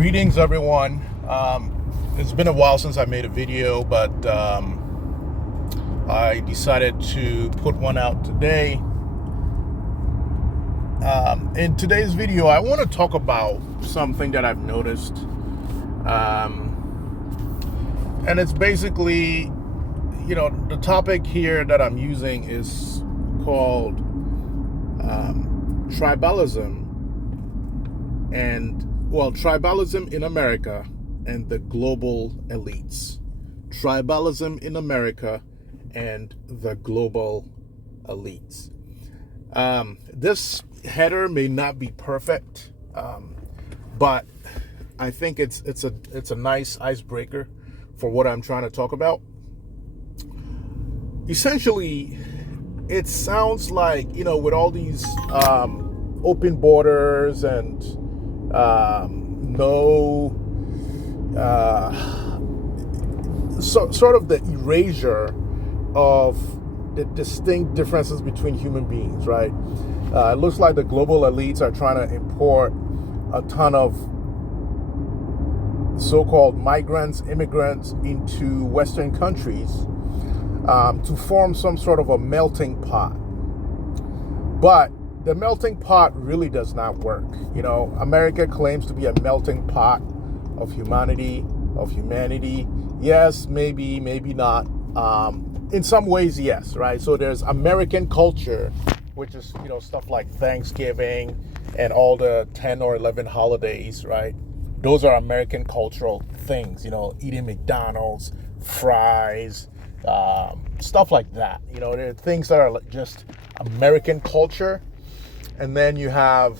Greetings, everyone. It's been a while since I made a video, but I decided to put one out today. In today's video, I want to talk about something that I've noticed. And it's basically, the topic here that I'm using is called tribalism tribalism in America and the global elites. Tribalism in America and the global elites. This header may not be perfect, but I think it's a nice icebreaker for what I'm trying to talk about. Essentially, it sounds like, with all these open borders and sort of the erasure of the distinct differences between human beings, right? It looks like the global elites are trying to import a ton of so-called immigrants into Western countries to form some sort of a melting pot. But the melting pot really does not work. America claims to be a melting pot of humanity. Yes, maybe not. In some ways, yes, right? So there's American culture, which is, stuff like Thanksgiving and all the 10 or 11 holidays, right? Those are American cultural things, eating McDonald's, fries, stuff like that. There are things that are just American culture. And then you have,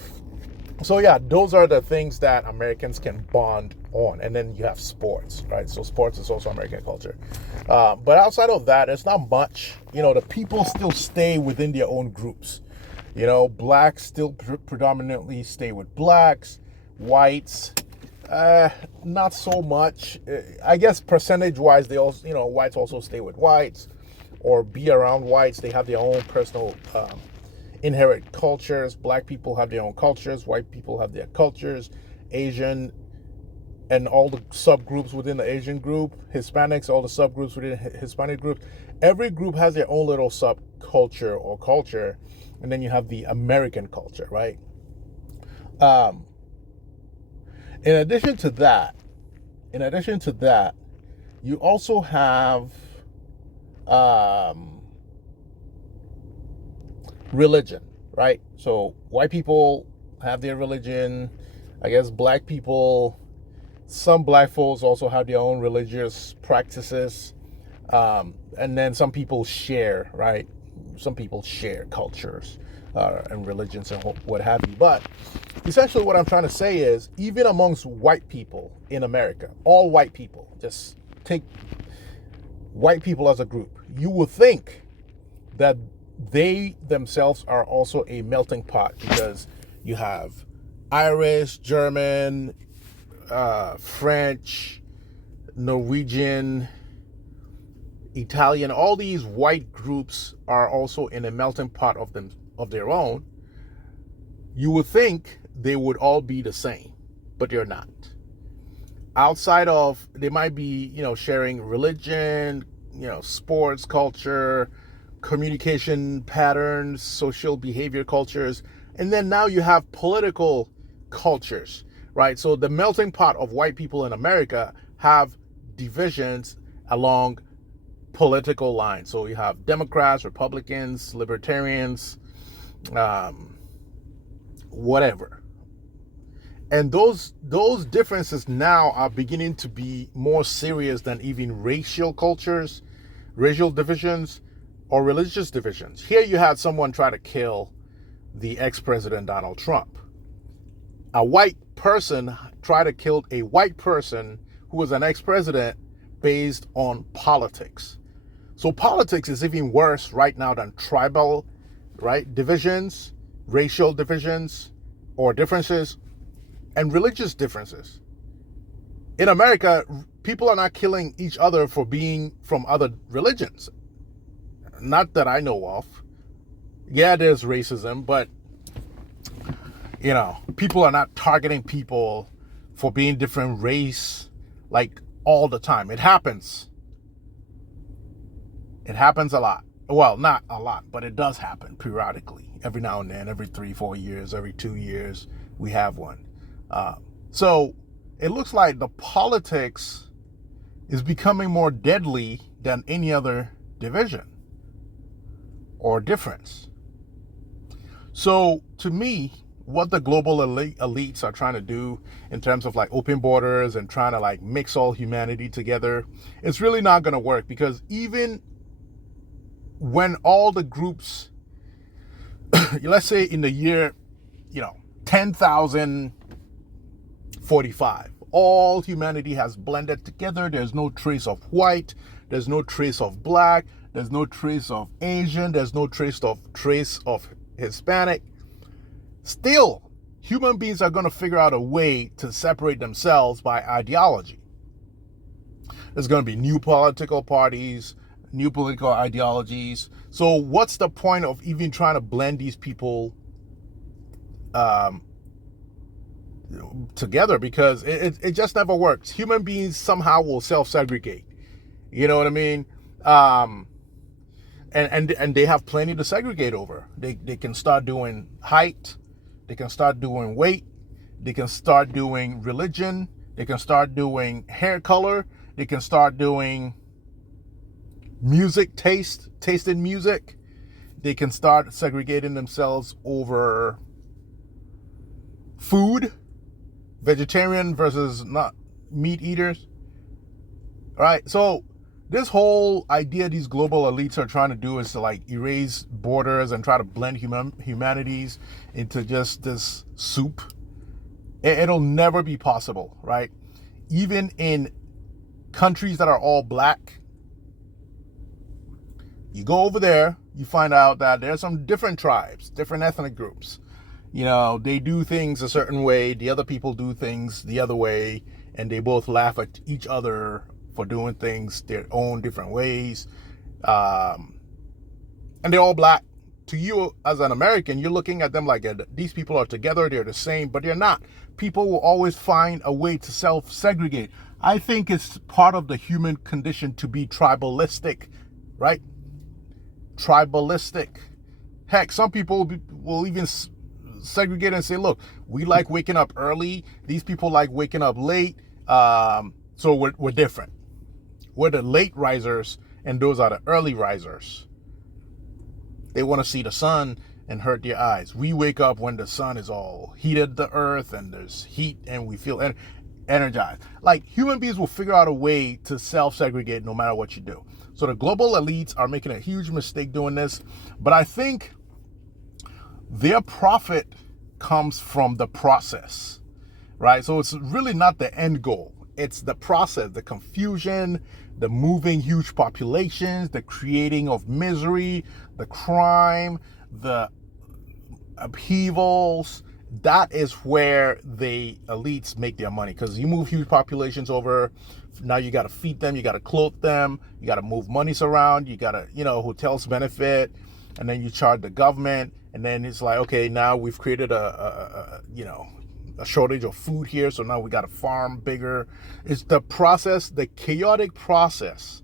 those are the things that Americans can bond on. And then you have sports, right? So sports is also American culture. But outside of that, it's not much. The people still stay within their own groups. Blacks still predominantly stay with blacks. Whites, not so much. I guess percentage-wise, they also, whites also stay with whites or be around whites. They have their own personal inherent cultures. Black people have their own cultures. White people have their cultures. Asian and all the subgroups within the Asian group. Hispanics, all the subgroups within the Hispanic group. Every group has their own little subculture or culture. And then you have the American culture, right? In addition to that, you also have religion, right? So white people have their religion. I guess black people, some black folks also have their own religious practices. And then some people share, right? Some people share cultures and religions and what have you. But essentially what I'm trying to say is, even amongst white people in America, all white people, just take white people as a group, you would think that they themselves are also a melting pot, because you have Irish, German, French, Norwegian, Italian. All these white groups are also in a melting pot of their own. You would think they would all be the same, but they're not. Outside of, they might be, sharing religion, sports, culture, communication patterns, social behavior cultures, and then now you have political cultures, right? So the melting pot of white people in America have divisions along political lines. So you have Democrats, Republicans, Libertarians, whatever. And those differences now are beginning to be more serious than even racial cultures, racial divisions, or religious divisions. Here you had someone try to kill the ex-president Donald Trump. A white person tried to kill a white person who was an ex-president based on politics. So politics is even worse right now than tribal, right, divisions, racial divisions or differences, and religious differences. In America, people are not killing each other for being from other religions. Not that I know of. Yeah, there's racism, but, people are not targeting people for being different race, like all the time. It happens. It happens a lot. Well, not a lot, but it does happen periodically. Every now and then, every 3-4 years, every 2 years, we have one. So it looks like the politics is becoming more deadly than any other division or difference. So to me, what the global elites are trying to do in terms of like open borders and trying to like mix all humanity together, it's really not going to work, because even when all the groups, let's say in the year, 10,045, all humanity has blended together. There's no trace of white. There's no trace of black. There's no trace of Asian. There's no trace of Hispanic. Still, human beings are going to figure out a way to separate themselves by ideology. There's going to be new political parties, new political ideologies. So what's the point of even trying to blend these people together? Because it just never works. Human beings somehow will self-segregate. You know what I mean? And they have plenty to segregate over. They can start doing height. They can start doing weight. They can start doing religion. They can start doing hair color. They can start doing music taste in music. They can start segregating themselves over food, vegetarian versus not meat eaters. All right, so this whole idea these global elites are trying to do is to like erase borders and try to blend humanities into just this soup. It'll never be possible, right? Even in countries that are all black, you go over there, you find out that there's some different tribes, different ethnic groups. They do things a certain way, the other people do things the other way, and they both laugh at each other for doing things their own different ways. And they're all black. To you as an American, you're looking at them like these people are together, they're the same, but they're not. People will always find a way to self-segregate. I think it's part of the human condition to be tribalistic, right? Tribalistic. Heck, some people will even segregate and say, look, we like waking up early. These people like waking up late. So we're different. We're the late risers, and those are the early risers. They want to see the sun and hurt their eyes. We wake up when the sun is all heated, the earth, and there's heat, and we feel energized. Like, human beings will figure out a way to self-segregate no matter what you do. So the global elites are making a huge mistake doing this, but I think their profit comes from the process, right? So it's really not the end goal. It's the process, the confusion, the moving huge populations, the creating of misery, the crime, the upheavals. That is where the elites make their money, because you move huge populations over. Now you got to feed them, you got to clothe them, you got to move monies around, you got to, hotels benefit, and then you charge the government, and then it's like, okay, now we've created a shortage of food here, so now we got to farm bigger. It's the process, the chaotic process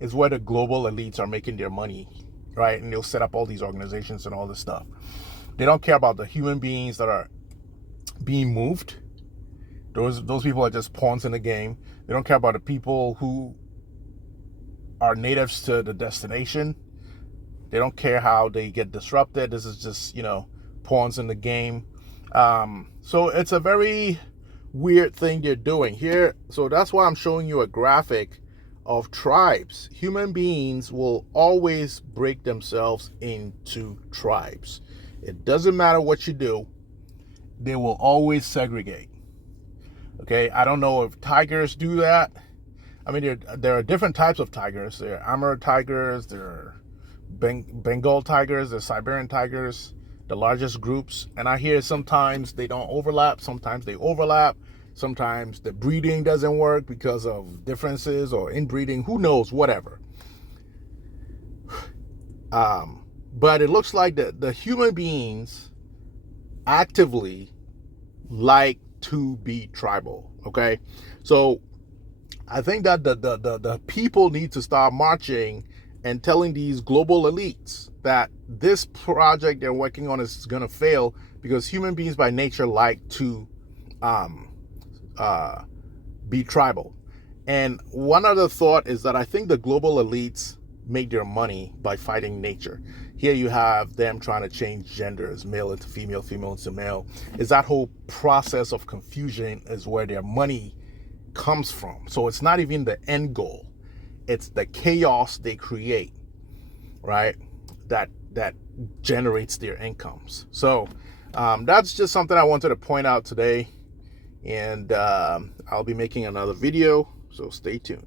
is where the global elites are making their money, right? And they'll set up all these organizations and all this stuff. They don't care about the human beings that are being moved. Those people are just pawns in the game. They don't care about the people who are natives to the destination. They don't care how they get disrupted. This is just, pawns in the game. So it's a very weird thing they're doing here. So that's why I'm showing you a graphic of tribes. Human beings will always break themselves into tribes. It doesn't matter what you do. They will always segregate. Okay, I don't know if tigers do that. I mean, there are different types of tigers. There are Amur tigers, there are Bengal tigers, there are Siberian tigers, the largest groups. And I hear sometimes they don't overlap, sometimes they overlap, sometimes the breeding doesn't work because of differences or inbreeding, who knows, whatever. But it looks like the human beings actively like to be tribal. Okay, so I think that the people need to start marching and telling these global elites that this project they're working on is going to fail, because human beings by nature like to um, be tribal. And one other thought is that I think the global elites make their money by fighting nature. Here you have them trying to change genders, male into female, female into male. Is that whole process of confusion is where their money comes from. So it's not even the end goal. It's the chaos they create, right? That generates their incomes. So that's just something I wanted to point out today. And I'll be making another video, so stay tuned.